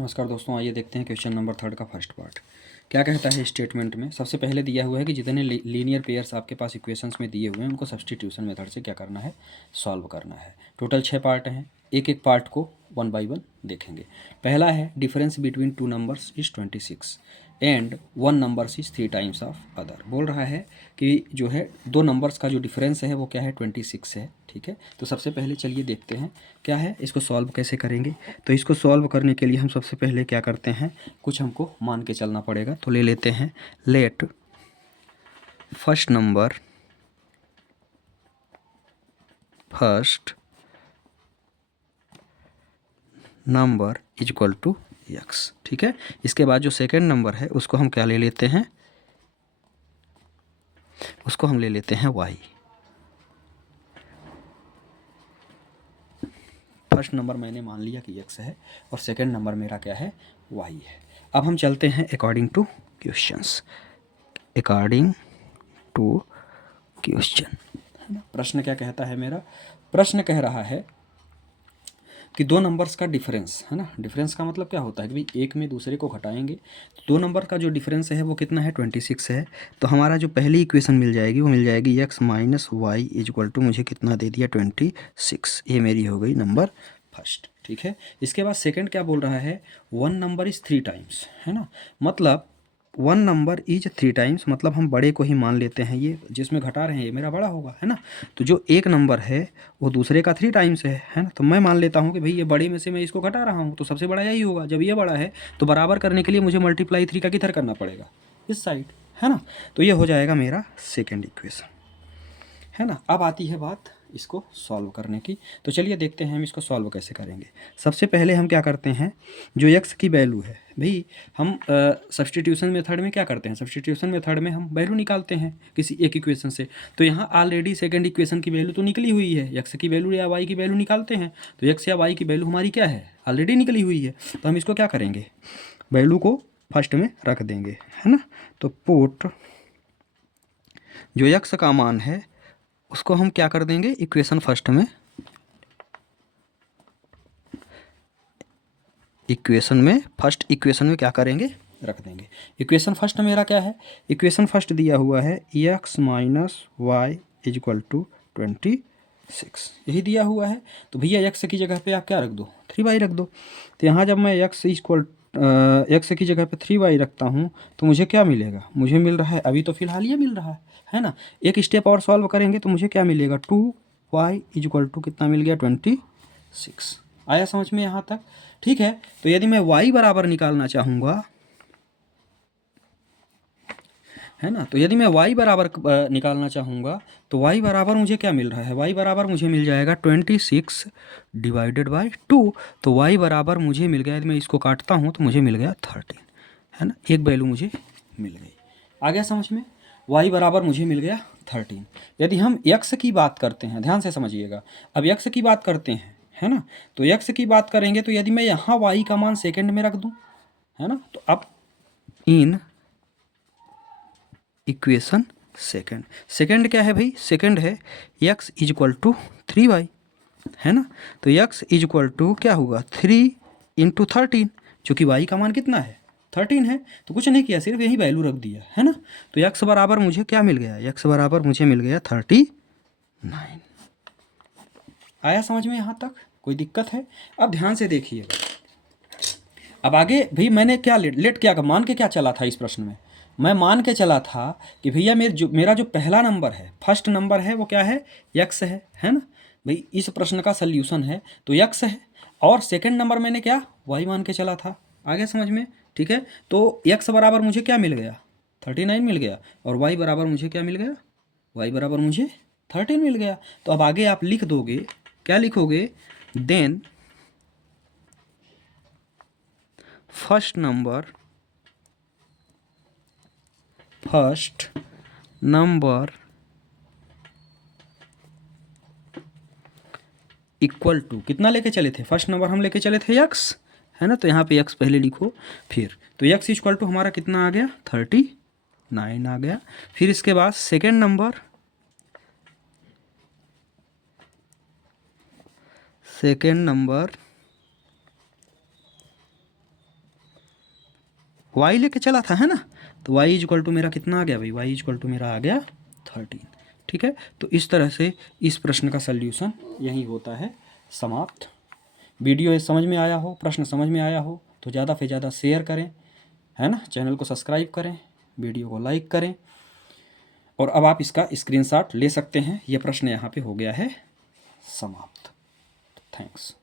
नमस्कार दोस्तों, आइए देखते हैं क्वेश्चन नंबर 3 का फर्स्ट पार्ट। क्या कहता है स्टेटमेंट में। सबसे पहले दिया हुआ है कि जितने लीनियर पेयर्स आपके पास इक्वेशंस में दिए हुए हैं उनको सब्स्टिट्यूशन मेथड से क्या करना है, सॉल्व करना है। टोटल 6 पार्ट हैं, एक एक पार्ट को वन बाय वन देखेंगे। पहला है difference between two numbers is 26 and one numbers is 3 times of other. बोल रहा है कि जो है दो नंबर्स का जो डिफरेंस है वो क्या है, 26 है। ठीक है, तो सबसे पहले चलिए देखते हैं क्या है, इसको सॉल्व कैसे करेंगे। तो इसको सॉल्व करने के लिए हम सबसे पहले क्या करते हैं, कुछ हमको मान के चलना पड़ेगा। तो ले लेते हैं let first number is equal to x. ठीक है, इसके बाद जो सेकेंड नंबर है उसको हम क्या ले लेते हैं, उसको हम ले लेते हैं वाई। फर्स्ट नंबर मैंने मान लिया कि एक्स है और सेकेंड नंबर मेरा क्या है, वाई है। अब हम चलते हैं according to questions. According to question है ना, प्रश्न क्या कहता है मेरा, प्रश्न कह रहा है कि दो नंबर्स का डिफरेंस है ना। डिफरेंस का मतलब क्या होता है कि भाई एक में दूसरे को घटाएंगे तो दो नंबर का जो डिफरेंस है वो कितना है, 26 है। तो हमारा जो पहली इक्वेशन मिल जाएगी वो मिल जाएगी x minus y is equal to, मुझे कितना दे दिया, 26। ये मेरी हो गई नंबर फर्स्ट। ठीक है, इसके बाद सेकंड क्या बोल रहा है, वन नंबर इज़ 3 टाइम्स है ना। मतलब वन नंबर इज 3 टाइम्स, मतलब हम बड़े को ही मान लेते हैं, ये जिसमें घटा रहे हैं ये मेरा बड़ा होगा है ना। तो जो एक नंबर है वो दूसरे का 3 टाइम्स है ना। तो मैं मान लेता हूँ कि भाई ये बड़े में से मैं इसको घटा रहा हूँ तो सबसे बड़ा यही होगा। जब ये बड़ा है तो बराबर करने के लिए मुझे मल्टीप्लाई 3 का किधर करना पड़ेगा, इस साइड है ना। तो ये हो जाएगा मेरा सेकेंड इक्वेशन है ना। अब आती है बात इसको सॉल्व करने की। तो चलिए देखते हैं हम इसको सॉल्व कैसे करेंगे। सबसे पहले हम क्या करते हैं, जो एक्स की वैल्यू है भाई, हम सब्स्टिट्यूशन मेथड में क्या करते हैं, सब्स्टिट्यूशन मेथड में हम वैल्यू निकालते हैं किसी एक इक्वेशन से। तो यहाँ ऑलरेडी सेकंड इक्वेशन की वैल्यू तो निकली हुई है, एक्स की वैल्यू या वाई की वैल्यू निकालते हैं। तो एक्स या वाई की वैल्यू हमारी क्या है, ऑलरेडी निकली हुई है। तो हम इसको क्या करेंगे, वैल्यू को फर्स्ट में रख देंगे है ना। तो पुट जो एक्स का मान है उसको हम क्या कर देंगे, इक्वेशन फर्स्ट में, फर्स्ट इक्वेशन में क्या करेंगे, रख देंगे। इक्वेशन फर्स्ट मेरा क्या है, इक्वेशन फर्स्ट दिया हुआ है x minus y is equal to 26, यही दिया हुआ है। तो भैया एक्स की जगह पे आप क्या रख दो, 3y रख दो। तो यहाँ जब मैं एक्स की जगह पे 3y रखता हूँ तो मुझे क्या मिलेगा, मुझे मिल रहा है अभी तो फिलहाल ये मिल रहा है ना। एक स्टेप और सॉल्व करेंगे तो मुझे क्या मिलेगा, 2y इज इक्वल टू कितना मिल गया, 26। आया समझ में यहाँ तक। ठीक है, तो यदि मैं y बराबर निकालना चाहूँगा है ना, तो यदि मैं y बराबर निकालना चाहूँगा तो y बराबर मुझे क्या मिल रहा है, y बराबर मुझे मिल जाएगा 26 डिवाइडेड बाई 2। तो y बराबर मुझे मिल गया, यदि मैं इसको काटता हूँ तो मुझे मिल गया 13 है ना। एक वैल्यू मुझे मिल गई, आ गया समझ में। y बराबर मुझे मिल गया 13। यदि हम x की बात करते हैं, ध्यान से समझिएगा, अब x की बात करते हैं है ना। तो x की बात करेंगे तो यदि मैं यहाँ y का मान सेकंड में रख दूँ है ना, तो अब इन इक्वेशन सेकंड क्या है भाई, सेकंड है x is equal to 3y है ना। तो x इज इक्वल टू क्या होगा, 3 इंटू 13, चूँकि y का मान कितना है, 13 है। तो कुछ नहीं किया, सिर्फ यही वैल्यू रख दिया है ना। तो x बराबर मुझे क्या मिल गया, x बराबर मुझे मिल गया 39। आया समझ में यहाँ तक, कोई दिक्कत है। अब ध्यान से देखिएगा, अब आगे भाई मैंने क्या लेट क्या मान के क्या चला था इस प्रश्न में, मैं मान के चला था कि भैया मेरा जो पहला नंबर है, फर्स्ट नंबर है वो क्या है, यक्स है ना। भाई इस प्रश्न का सल्यूशन है तो यक्स है, और सेकंड नंबर मैंने क्या वाई मान के चला था। आगे समझ में, ठीक है। तो यक्स बराबर मुझे क्या मिल गया, 39 मिल गया, और वाई बराबर मुझे क्या मिल गया, वाई बराबर मुझे 13 मिल गया। तो अब आगे आप लिख दोगे, क्या लिखोगे, then first number equal to कितना लेके चले थे, फर्स्ट नंबर हम लेके चले थे एक्स है ना। तो यहाँ पे एक्स पहले लिखो, फिर तो एक्स इक्वल टू हमारा कितना आ गया, 39 आ गया। फिर इसके बाद सेकेंड नंबर y लेके चला था, है ना। तो y इक्वल टू मेरा कितना आ गया भाई, y इक्वल टू मेरा आ गया 13। ठीक है, तो इस तरह से इस प्रश्न का सल्यूशन यही होता है समाप्त। वीडियो समझ में आया हो, प्रश्न समझ में आया हो तो ज़्यादा से ज़्यादा शेयर करें, है ना, चैनल को सब्सक्राइब करें, वीडियो को लाइक करें। और अब आप इसका स्क्रीनशॉट ले सकते हैं। ये प्रश्न यहाँ पे हो गया है समाप्त। थैंक्स।